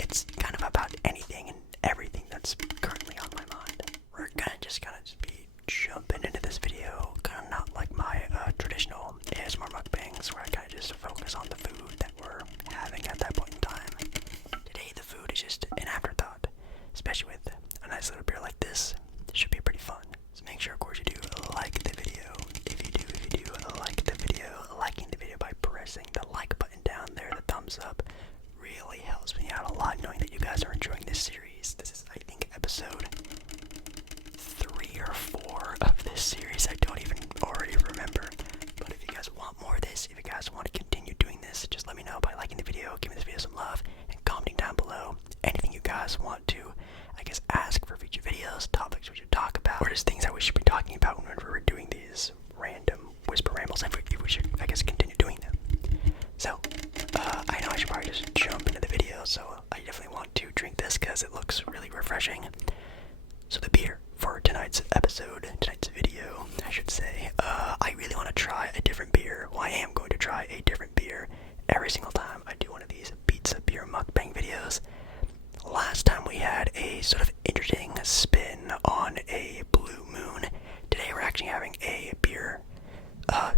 it's kind of about anything and everything that's currently on my mind. We're gonna just be jumping into this video, kind of not like my traditional ASMR mukbangs where I kind of just focus on the food that we're having at that point in time. Today the food is just an afterthought, especially with a nice little beer like this. It should be pretty fun. So make sure, of course, you do like the video. If you do like the video, liking the video by pressing the like button down there, the thumbs up, really helps me out a lot knowing that you guys are enjoying this series. This is, I think, episode 3 or 4 of this series. I don't even already remember. But if you guys want more of this, if you guys want to continue doing this, just let me know by liking the video, giving this video some love, and commenting down below anything you guys want to, I guess, ask for future videos, topics we should talk about, or just things that we should be talking about whenever we're doing these random whisper rambles, and if we should, I guess, continue doing them. So, I know I should probably just jump into the video, so I definitely want to drink this because it looks really refreshing. So the beer for tonight's episode, tonight's video, I should say, I really want to try a different beer. Well, I am going to try a different beer every single time I do one of these Pizza Beer Mukbang videos. Last time we had a sort of interesting spin on a blue moon. Today we're actually having a beer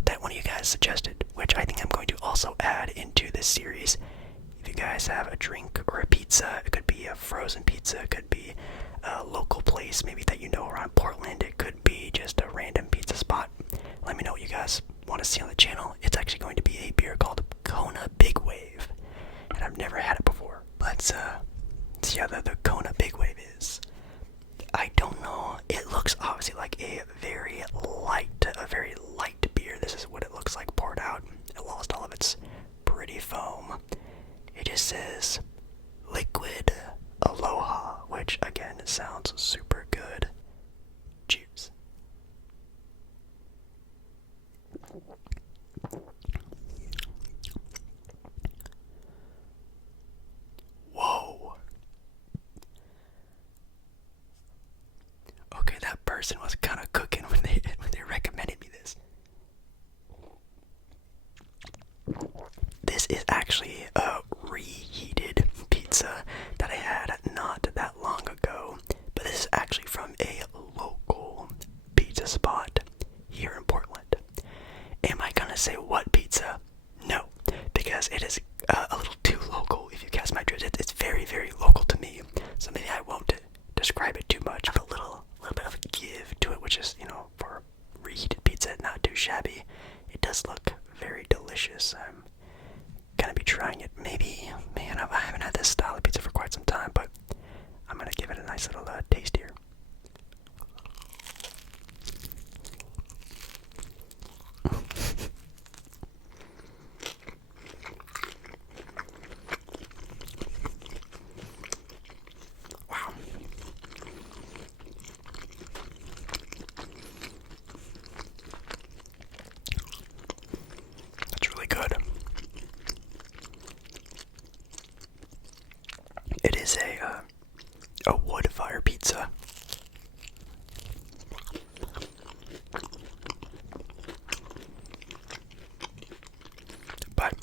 that one of you guys suggested, which I think I'm going to also add into this series. If you guys have a drink or a pizza, it could be a frozen pizza, it could be a local place maybe that you know around Portland, it could be just a random pizza spot. Let me know what you guys want to see on the channel. It's actually going to be a beer called Kona Big Wave, and I've never had it before. Let's see how the Kona Big Wave is. I don't know. It looks obviously like a very light beer. This is what it looks like poured out. It lost all of its pretty foam. It just says Liquid Aloha, which again sounds super good. Cheers. Whoa. Okay, that person was kind of cooking when they recommended me this. This is actually a reheated pizza that I had not that long ago, but this is actually from a local pizza spot here in Portland. Am I gonna say what pizza? No, because it is a little too local. If you catch my drift, it's very, very local to me, so maybe I won't describe it too much. Have a little bit of a give to it, which is, for reheated pizza, not too shabby. It does look very delicious. I'm gonna be trying it. Maybe, man, I haven't had this style of pizza for quite some time, but I'm gonna give it a nice little taste here. Wow. That's really good. It is a wood fire pizza. But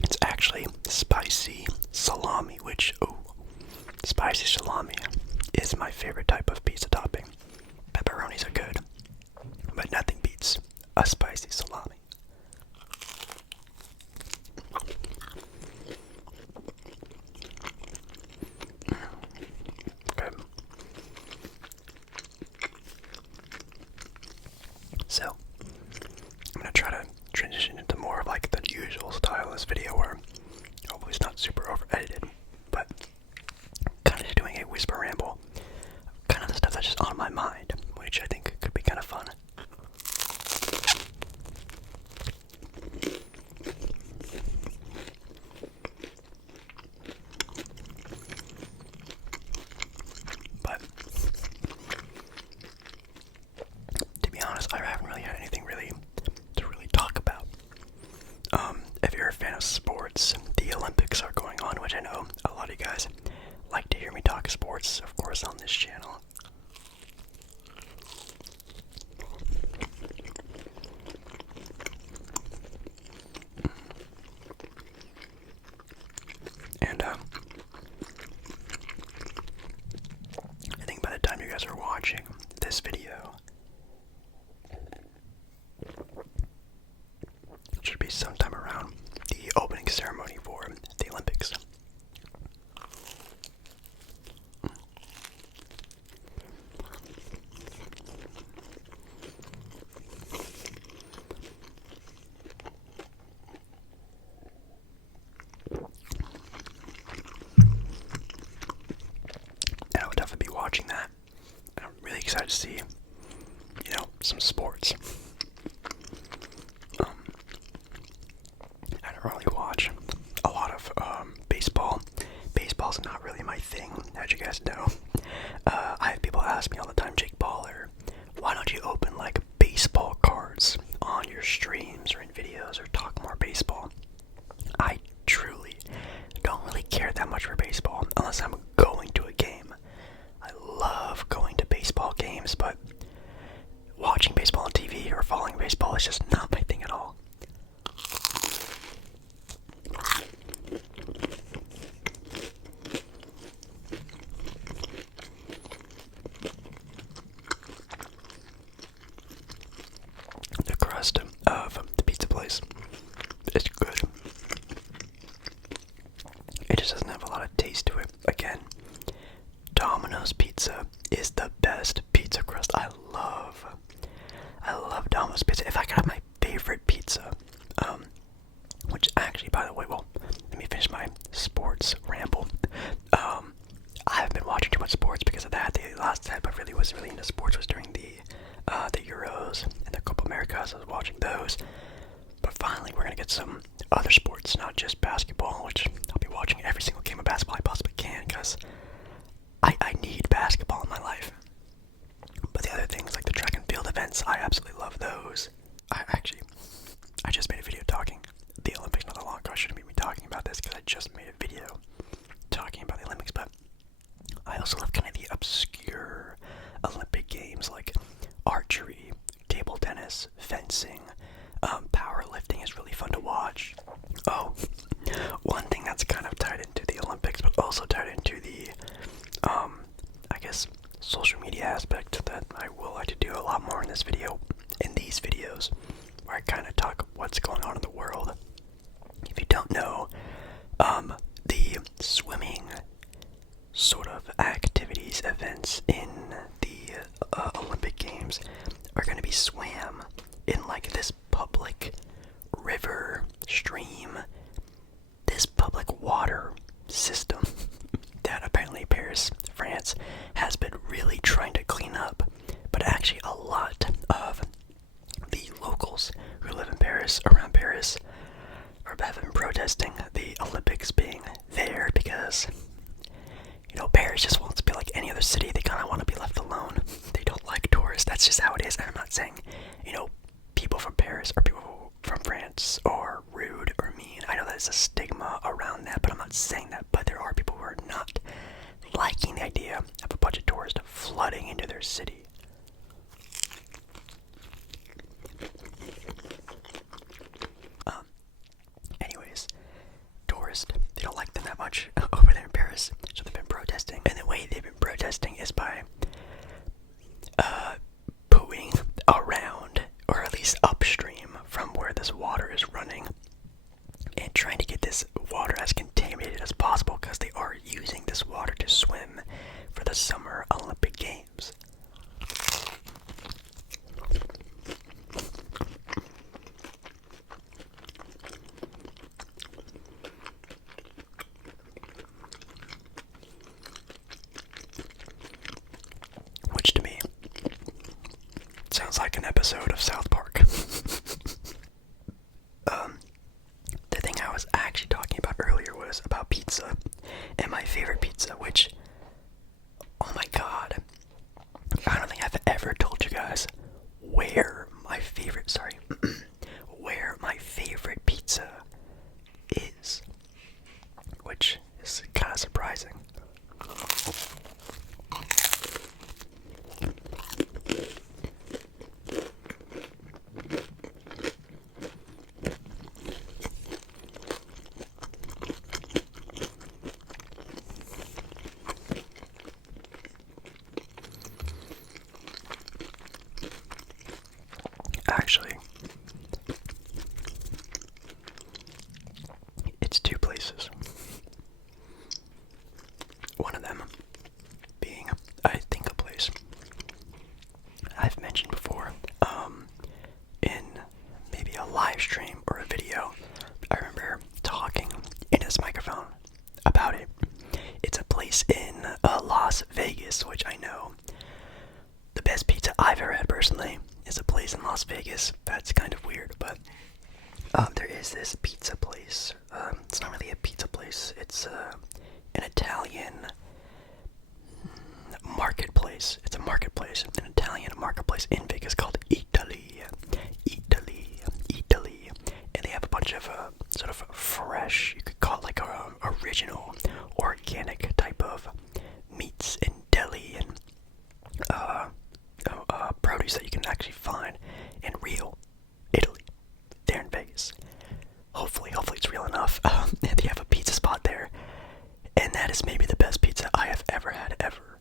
it's actually spicy salami, which, spicy salami is my favorite type of pizza topping. Pepperonis are good, but nothing beats a spicy salami. Okay. So, I'm gonna try to transition into more of like the usual style of this video where hopefully it's not super over edited, but kind of just doing a whisper ramble, kind of the stuff that's just on my mind, which I think could be kind of fun. But to be honest, I haven't really had anything really to really talk about. If you're a fan of sports, the Olympics are going on, which I know a lot of you guys like to hear me talk sports, of course, on this channel. see, some sports. I don't really watch a lot of baseball. Baseball's not really my thing, as you guys know. I have people ask me all the time, Jake Baller, why don't you open like baseball cards on your streams or in videos or talk more baseball? I truly don't really care that much for baseball unless I'm going to a game. I love going to baseball games, but watching baseball on TV or following baseball is just not my thing at all. The crust of the pizza place is good. It just doesn't have a lot of taste to it. Again, Domino's pizza is the best pizza crust. I love Domino's pizza. If I could have my favorite pizza, which actually, by the way, well, let me finish my sports ramble. I haven't been watching too much sports because of that. The last time I really was really into sports was during the Euros and the Copa Americas. I was watching those. But finally, we're gonna get some other sports, not just basketball, which I'll be watching every single game of basketball I possibly can, because I need basketball in my life. But the other things, like the track and field events, I absolutely love those. I just made a video talking the Olympics not that long ago. I shouldn't be talking about this because I just made a video talking about the Olympics, but I also love kind of the obscure Olympic games like archery, table tennis, fencing, powerlifting is really fun to watch. Oh, one thing that's kind of tied into the Olympics, but also tied into the, I guess, social media aspect that I will like to do a lot more in these videos, where I kind of talk what's going on in the world. If you don't know, the swimming sort of activities, events in the Olympic Games are going to be swam in like this public river, stream, this public water system that apparently Paris, France, has been really trying to clean up. But actually a lot of the locals who live in Paris, around Paris, have been protesting the Olympics being there because, Paris just wants to be like any other city. They kind of want to be left alone. They don't like tourists. That's just how it is. And I'm not saying, people from Paris or people from France are rude or mean. I know there's a stigma around that, but I'm not saying that. But there are people who are not liking the idea of a bunch of tourists flooding into their city. Anyways, tourists, they don't like them that much over there in Paris, so they've been protesting. And the way they've been protesting is by pooing around, or at least upstream from where this water is running, and trying to get this water as contaminated as possible because they are using this water to swim for the Summer Olympic Games. Which to me sounds like an episode of South Park. The thing I was actually talking about earlier was about pizza, and my favorite pizza, which, oh my god, I don't think I've ever told you guys where my favorite pizza is, which is kind of surprising. Actually, it's two places. One of them being, I think, a place I've mentioned before, in maybe a live stream or a video. I remember talking in this microphone about it. It's a place in Las Vegas, which I know the best pizza personally is a place in Las Vegas that's kind of weird, but there is this pizza place. It's not really a pizza place. It's an Italian marketplace. It's a marketplace, an Italian marketplace in Vegas called Italy, and they have a bunch of sort of fresh, you could call it like a original, organic type of meats and deli and produce that you can actually find in real Italy, there in Vegas. Hopefully it's real enough. And they have a pizza spot there, and that is maybe the best pizza I have ever had, ever.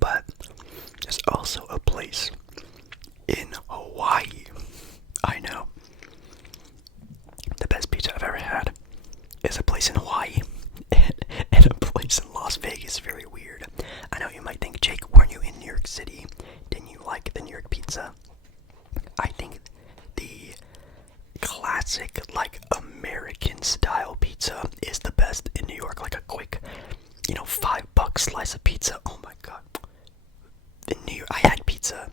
But there's also a place in Hawaii. I know. The best pizza I've ever had is a place in Hawaii and a place in Las Vegas. Very weird. I know you might think, Jake, weren't you in New York City? Didn't you like the New York pizza? I think the classic, like, American style pizza is the best in New York. Like a quick, $5 slice of pizza. Oh my god. I had pizza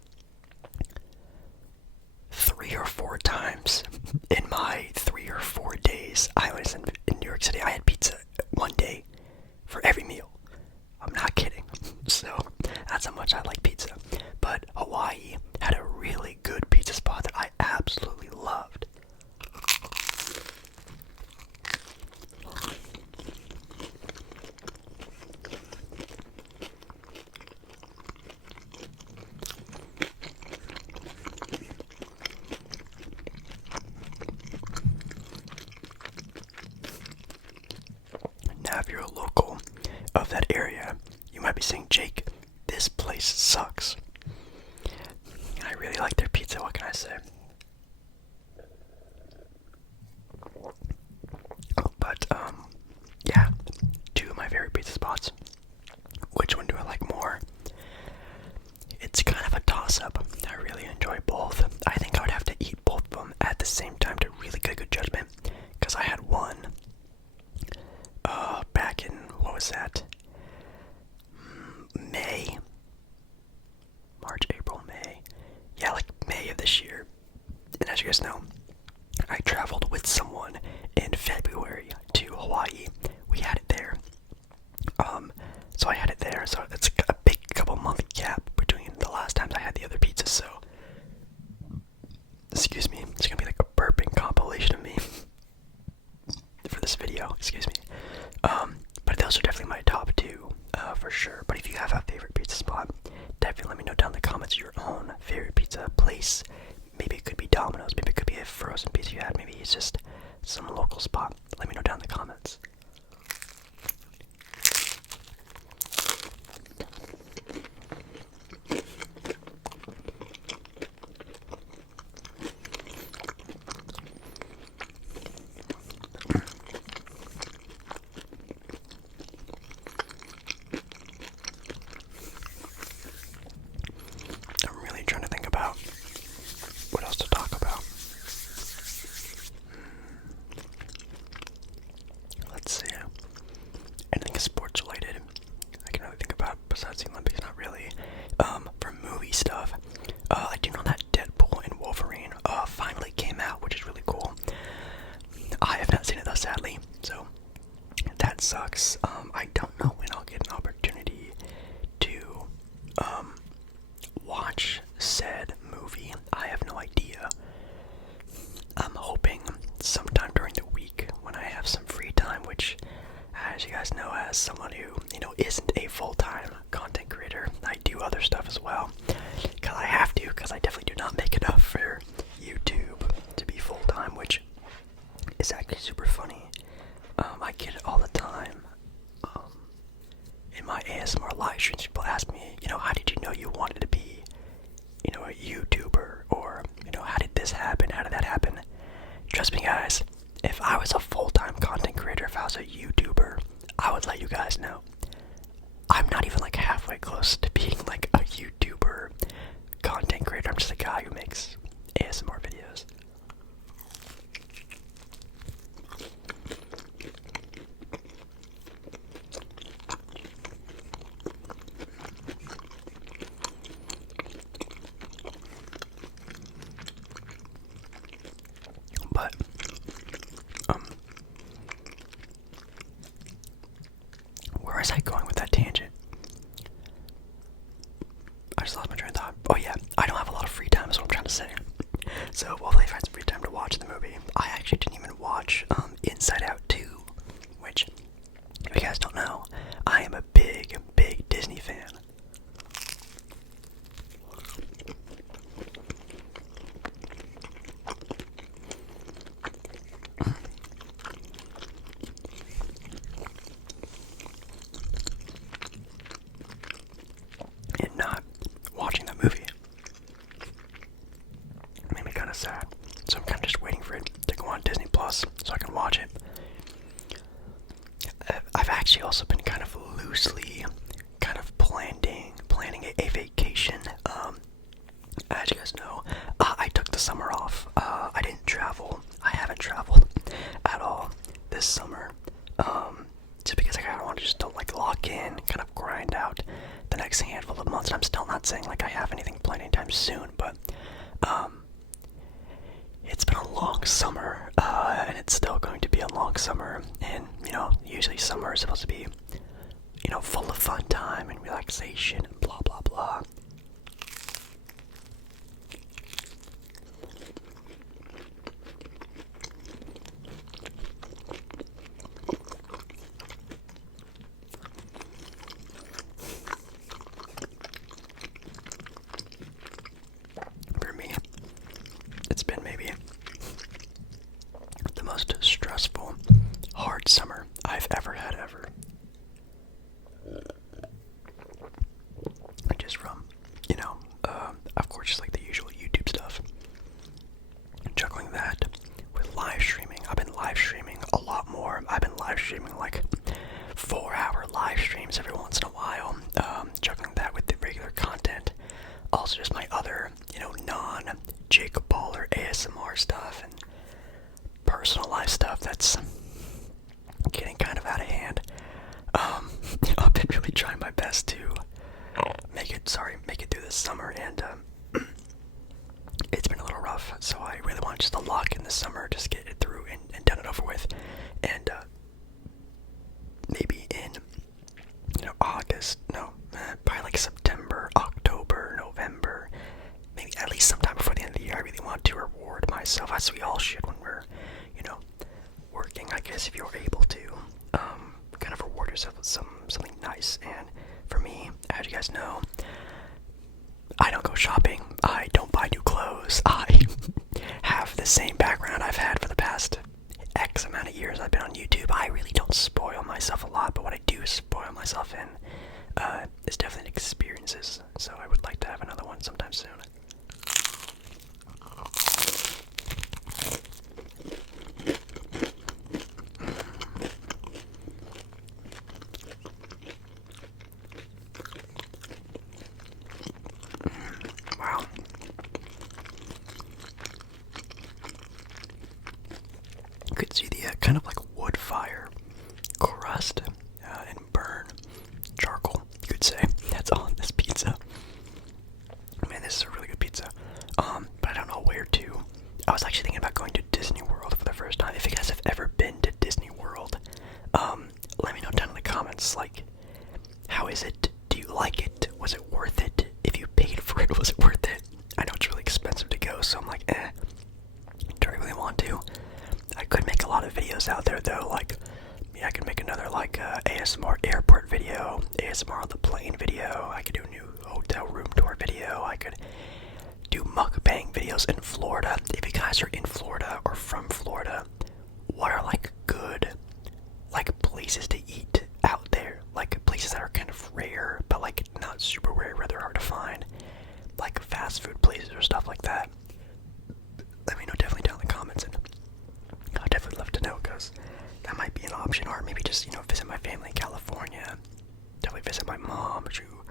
3 or 4 times in my 3 or 4 days I was in New York City. I had pizza one day for every meal. I'm not kidding. So that's how much I like pizza. But Hawaii had a really good pizza spot that I absolutely loved. Now, if you're a local of that area, you might be saying, Jake, this place sucks. I really like their pizza, what can I say? But, yeah, 2 of my favorite pizza spots. Which one do I like more? It's kind of a toss-up. I really enjoy both. I think I would have to eat both of them at the same time to really get a good judgment. Because I had one back in, what was that? March, April, May. Yeah, like May of this year. And as you guys know, I traveled with someone in February to Hawaii. We had it there. So I had it there. So it's a big couple month gap between the last times I had the other pizza. So, excuse me. It's gonna be like a burping compilation of me for this video. Excuse me. But those are definitely my top 2, for sure. But if you have a favorite pizza spot, definitely let me know down in the comments your own favorite pizza place. Maybe it could be Domino's, maybe it could be a frozen pizza you had, maybe it's just some local spot. Let me know down in the comments. Trying to think about what else to talk about. Let's see. Anything sports related I can really think about besides the Olympics? Not really. For movie stuff, I do know that Deadpool and Wolverine finally came out, which is really cool. I have not seen it though, sadly, so that sucks. I don't know when I'll get an opportunity to watch said movie. I have no idea. I'm hoping sometime during the week when I have some free time, which, as you guys know, as someone who, isn't a full-time content creator, I do other stuff as well. Because I have to, because I definitely do not make enough for YouTube to be full-time, which is actually super funny. I get it all the time. In my ASMR live streams, people ask me, how did you know you wanted to be, a YouTuber? Or, how did this happen? How did that happen? Trust me, guys, if I was a full-time content creator, if I was a YouTuber, I would let you guys know. I'm not even like halfway close to being like a YouTuber content creator. I'm just a guy who makes was I going with that tangent? I just lost my train of thought. Oh yeah, I don't have a lot of free time is what I'm trying to say. So hopefully I find some free time to watch the movie. I actually didn't even watch Inside Out 2, which, if you guys don't know, I am a big, big Disney fan. And not watching that movie made me kind of sad. So I'm kind of just waiting for it to go on Disney Plus so I can watch it. I've actually also been kind of loosely kind of planning a vacation. As you guys know, I took the summer off. I didn't travel. I haven't traveled at all this summer. Just because I kind of want to just like lock in, kind of grind out the next handful of months. And I'm still not saying like I have anything planned anytime soon, but it's been a long summer, and it's still going to be a long summer. And you know, usually summer is supposed to be, you know, full of fun time and relaxation and blah blah blah. For me, it's been maybe the most stressful, hard summer I've ever had ever. Just from, you know, of course, just like the usual YouTube stuff. Juggling that with live streaming. I've been live streaming a lot more. I've been live streaming like 4-hour live streams every once in a while. Juggling that with the regular content. Also just my other, you know, non-Jacob Baller ASMR stuff and personal life stuff that's getting kind of out of hand. You know, I've been really trying my best to make it through this summer, and it's been a little rough, so I really want just to lock in this summer, just get it through and done it over with, and maybe in, you know, probably like September, October, November, maybe at least sometime before the end of the year, I really want to reward myself, as we all should when we're, you know, working, I guess, if you're able to, kind of reward yourself with something nice. And for me, as you guys know, I don't go shopping, I don't buy new clothes, I have the same background I've had for the past X amount of years I've been on YouTube. I really don't spoil myself a lot, but what I do spoil myself in is definitely experiences, so I would like to have another one sometime soon. Wow. You could see the kind of like wood fire crust and burn charcoal, you could say, that's on this pizza. Man, this is a really good pizza. But I don't know where to. I was actually thinking about going to Disney World for the first time. If you guys have ever been to Disney World, let me know down in the comments, like, how is it? Do you like it? Was it worth it? If you paid for it, was it worth it? I know it's really expensive to go, so I'm like, do I really want to? I could make a lot of videos out there, though, like, I could make another, like, ASMR airport video, ASMR on the plane video, I could do a new hotel room tour video, I could do mukbang videos in Florida. If you guys are in Florida or from Florida, what are, like, good, like, places to eat out there? Like, places that are kind of rare, but, like, not super rare, rather hard to find, like, fast food places or stuff like that. Let me know definitely down in the comments, and I'd definitely love to know, because that might be an option, or maybe just, you know, visit my family in California, definitely visit my mom, who,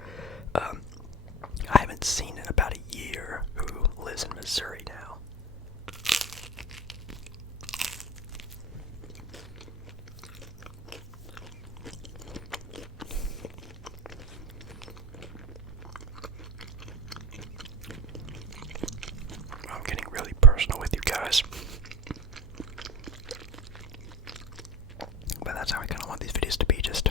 I haven't seen in about a year, who lives in Missouri now. I'm getting really personal with you guys. But that's how I kind of want these videos to be, just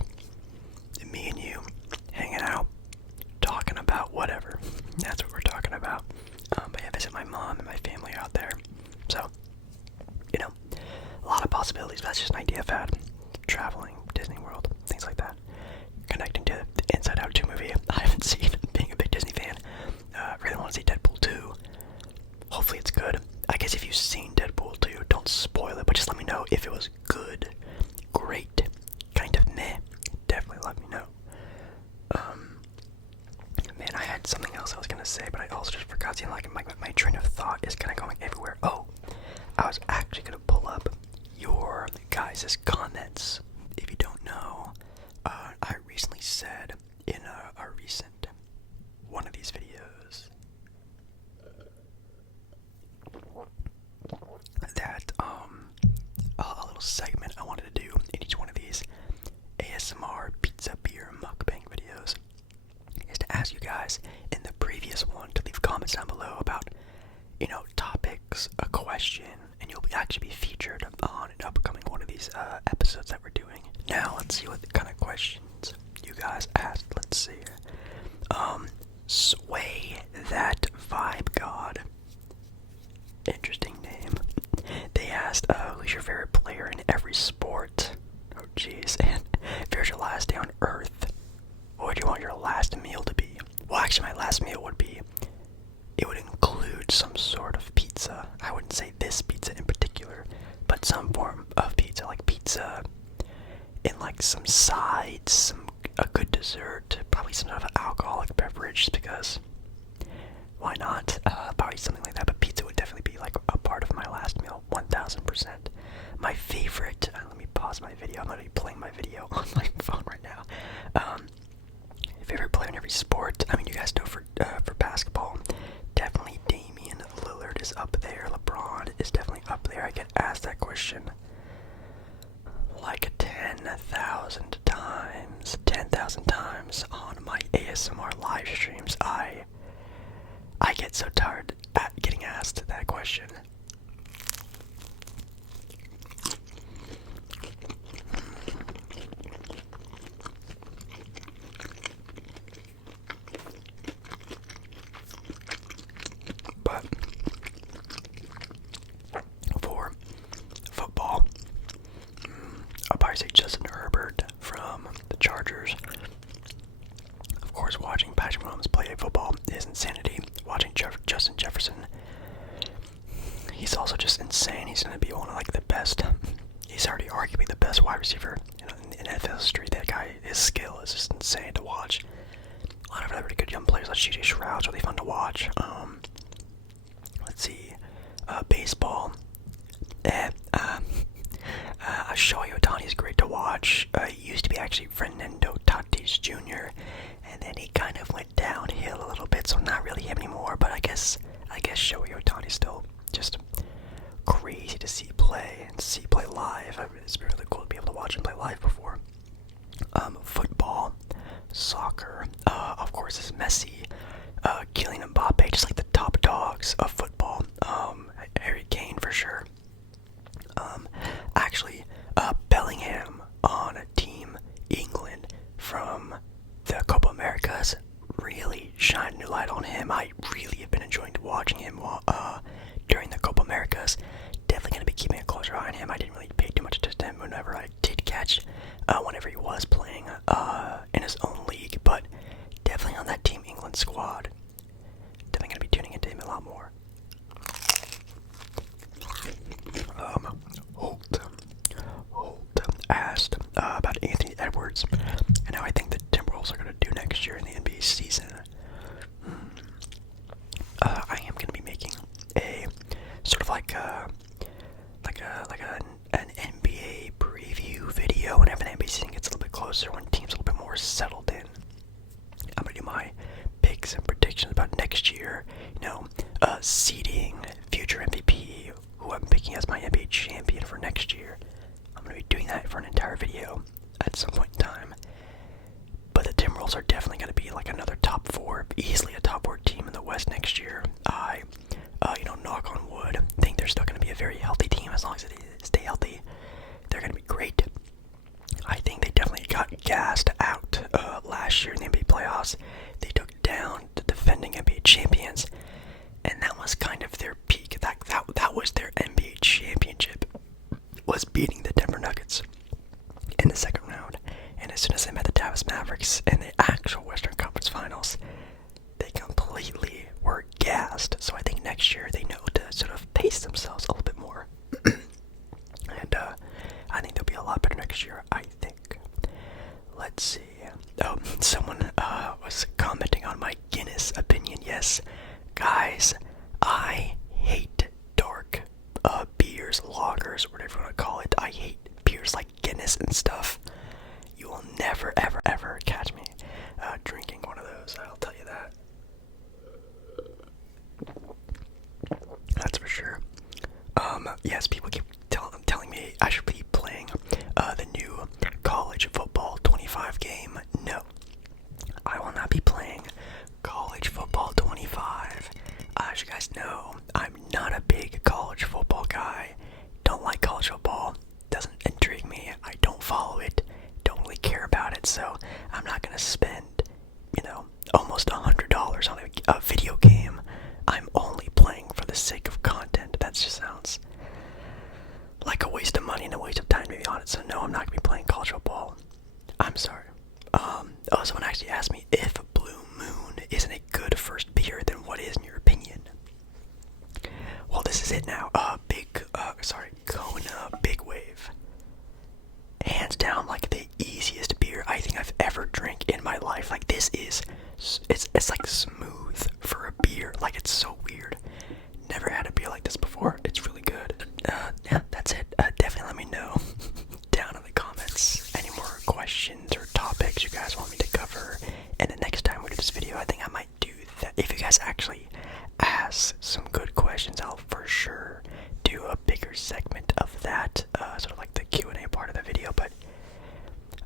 I recently said in a recent one of these videos that a little segment I wanted to do in each one of these ASMR Pizza Beer Mukbang videos is to ask you guys in the previous one to leave comments down below about, topics, a question, and you'll actually be featured on an upcoming one of these episodes that we're doing. Now, let's see what kind of questions you guys asked. Let's see. Sway That Vibe God. Interesting name. They asked, who's your favorite player in every sport? Oh, jeez. And if it was your last day on Earth, what would you want your last meal to be? Well, actually, my last meal would include some sort of pizza. I wouldn't say this pizza in particular, but some form of pizza, like pizza and like some sides, a good dessert, probably some sort of alcoholic beverage, because why not? Probably something like that, but pizza would definitely be like a part of my last meal, 1000%. My favorite, let me pause my video, I'm going to be playing my video on my phone right now. Favorite player in every sport, I mean, you guys know for basketball, definitely Damian Lillard is up there, LeBron is definitely up there. I get asked that question like 10,000 times on my ASMR live streams. I get so tired at getting asked that question. But for football, I'll probably say Justin Herbert from the Chargers. Of course, watching Patrick Mahomes play football is insanity. Watching Justin Jefferson, he's also just insane. He's going to be one of the best. He's already arguably the best wide receiver in NFL history. That guy, his skill is just insane to watch. A lot of really good young players like C.J. Stroud's really fun to watch. Let's see, baseball. Shohei Ohtani is great to watch. He used to be actually Fernando Tatis Jr., and then he kind of went downhill a little bit, so not really him anymore. But I guess Shohei Ohtani is still just crazy to see play and see play live. It's been really cool to be able to watch him play live before. Football, soccer, of course, is Messi, Kylian Mbappe, just like the top dogs of football. Harry Kane for sure. Actually, Bellingham on Team England from the Copa Americas really shined a new light on him. I really have been enjoying watching him during the Copa Americas. Definitely going to be keeping a closer eye on him. I didn't really pay too much attention to him whenever I did catch, whenever he was playing in his own league, but definitely on that Team England squad. Definitely going to be tuning into him a lot more. Holt asked about Anthony Edwards and how I think the Timberwolves are going to do next year in the NBA season. I am going to be making a sort of an NBA preview video whenever the NBA season gets a little bit closer, when teams are a little bit more settled in. I'm going to do my picks and predictions about next year, seeding, future MVP, who I'm picking as my NBA champion for next year. I'm going to be doing that for an entire video at some point in time. But the Timberwolves are definitely going to be like another top 4, easily a top 4 team in the West next year. I, knock on wood, think they're still going to be a very healthy team. As long as they stay healthy, they're going to be great. I think they definitely got gassed out last year in the NBA playoffs. They took down the defending NBA champions, and that was kind of their peak. That was their NBA championship, was beating the Denver Nuggets in the second round. And as soon as they met the Dallas Mavericks in the actual Western Conference Finals, they completely were gassed. So I think next year they know to sort of pace themselves a little bit more. And I think they'll be a lot better next year, I think. Let's see. Oh, someone was commenting on my Guinness opinion. Yes, guys, I hate dark beers, lagers, whatever you want to call it. I hate beers like Guinness and stuff. You will never content, so I'm not gonna spend, almost $100 on a video game. I'm only playing for the sake of content. That just sounds like a waste of money and a waste of time, to be honest. So no, I'm not gonna be playing college football. I'm sorry. Someone actually asked me if Blue Moon isn't a good first beer, then what is in your opinion? Well, this is it now. Kona Big Wave. Hands down, like the easiest beer I think I've ever drank in my life. Like this is, it's like smooth for a beer. Like it's so weird. Never had a beer like this before. It's really good. Yeah, that's it. Definitely let me know down in the comments any more questions or topics you guys want me to cover. And the next time we do this video, I think I might do that. If you guys actually ask some good questions, I'll for sure do a bigger segment of that, sort of like the Q&A part of the video. But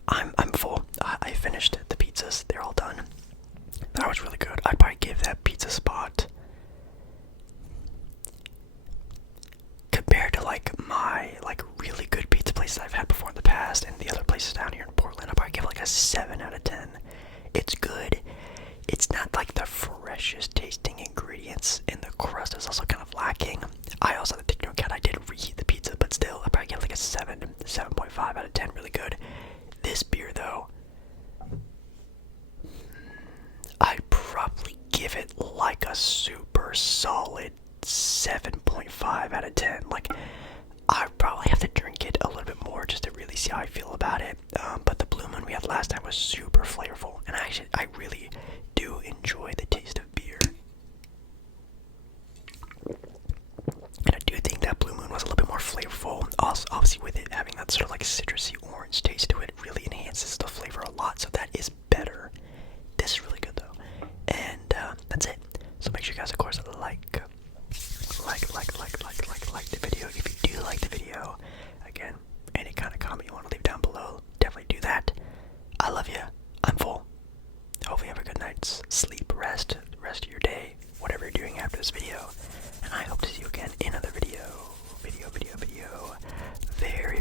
I'm full. I finished the pizzas. They're all done. That was really good. I'd probably give that pizza spot, compared to like my really good pizza places I've had before in the past and the other places down here in Portland, I'd probably give like a 7 out of 10. It's good. It's not like the freshest tasting ingredients, and the crust is also kind of lacking. I also had to take into account I did reheat the pizza, but still, I'd probably give like a 7.5 out of 10. Really good. This beer though, I'd probably give it like a super solid 7.5 out of 10. Like, I'd probably have to drink it a little bit more just to really see how I feel about it. But the Blue Moon we had last time was super flavorful, and I really do enjoy the taste of beer. And I do think that Blue Moon was a little bit more flavorful. Also, obviously with it having that sort of like citrusy orange taste to it, really enhances the flavor a lot, so that is better. This is really good though. And that's it. So make sure you guys, of course, like the video. If you do like the video, again, any kind of comment you want to leave down below, definitely do that. I love you. I'm full. Hopefully you have a good night's sleep, rest of your day, whatever you're doing after this video. And I hope to see you again in another video very